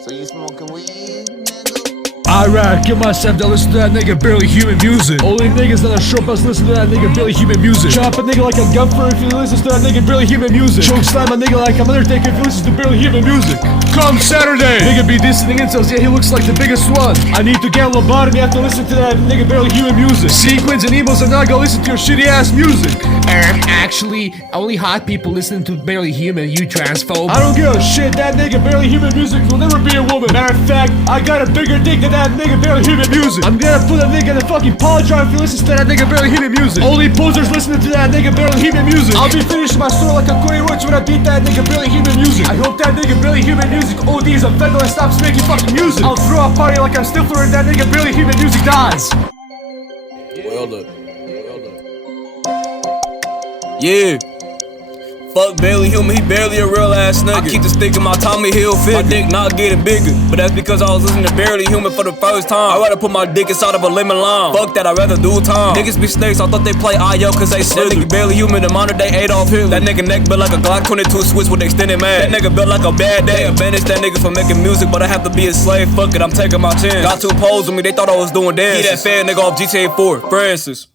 So you smoking weed, nigga? I kill myself to listen to that nigga barely human music. Only niggas that are short bus listen to that nigga barely human music. Chop a nigga like a gunfer if he listens to that nigga barely human music. Choke slam a nigga like I'm Undertaker if he listens to barely human music. Come Saturday, nigga be dissing incels, yeah he looks like the biggest one. I need to get lobotomy, I have to listen to that nigga barely human music. Sequins and emos are not gonna listen to your shitty ass music. Actually, only hot people listen to barely human, you transphobe. I don't give a shit, that nigga barely human music will never be a woman. Matter of fact, I got a bigger dick than that nigga barely human music. I'm gonna put a nigga in the fucking paw jar if he listens to that nigga barely human music. Only posers listening to that nigga barely human music. I'll be finishing my story like a Cody Rhodes when I beat that nigga barely human music. I hope that nigga barely human music ODs a federal and stops making fucking music. I'll throw a party like I'm Stifler and that nigga barely human music dies. Well done. Yeah. Fuck barely human, he barely a real ass nigga. I keep the stick in my Tommy Hilfiger. My dick not getting bigger, but that's because I was listening to barely human for the first time. I'd rather put my dick inside of a lemon lime. Fuck that, I'd rather do time. Niggas be snakes, I thought they play IO cause they slither. That nigga barely human, the modern day Adolf Hitler. That nigga neck built like a Glock 22 Swiss with extended mag. That nigga built like a bad day. They banished that nigga for making music, but I have to be a slave. Fuck it, I'm taking my chance. Got two poles with me, they thought I was doing dance. He that fat nigga off GTA 4, Francis.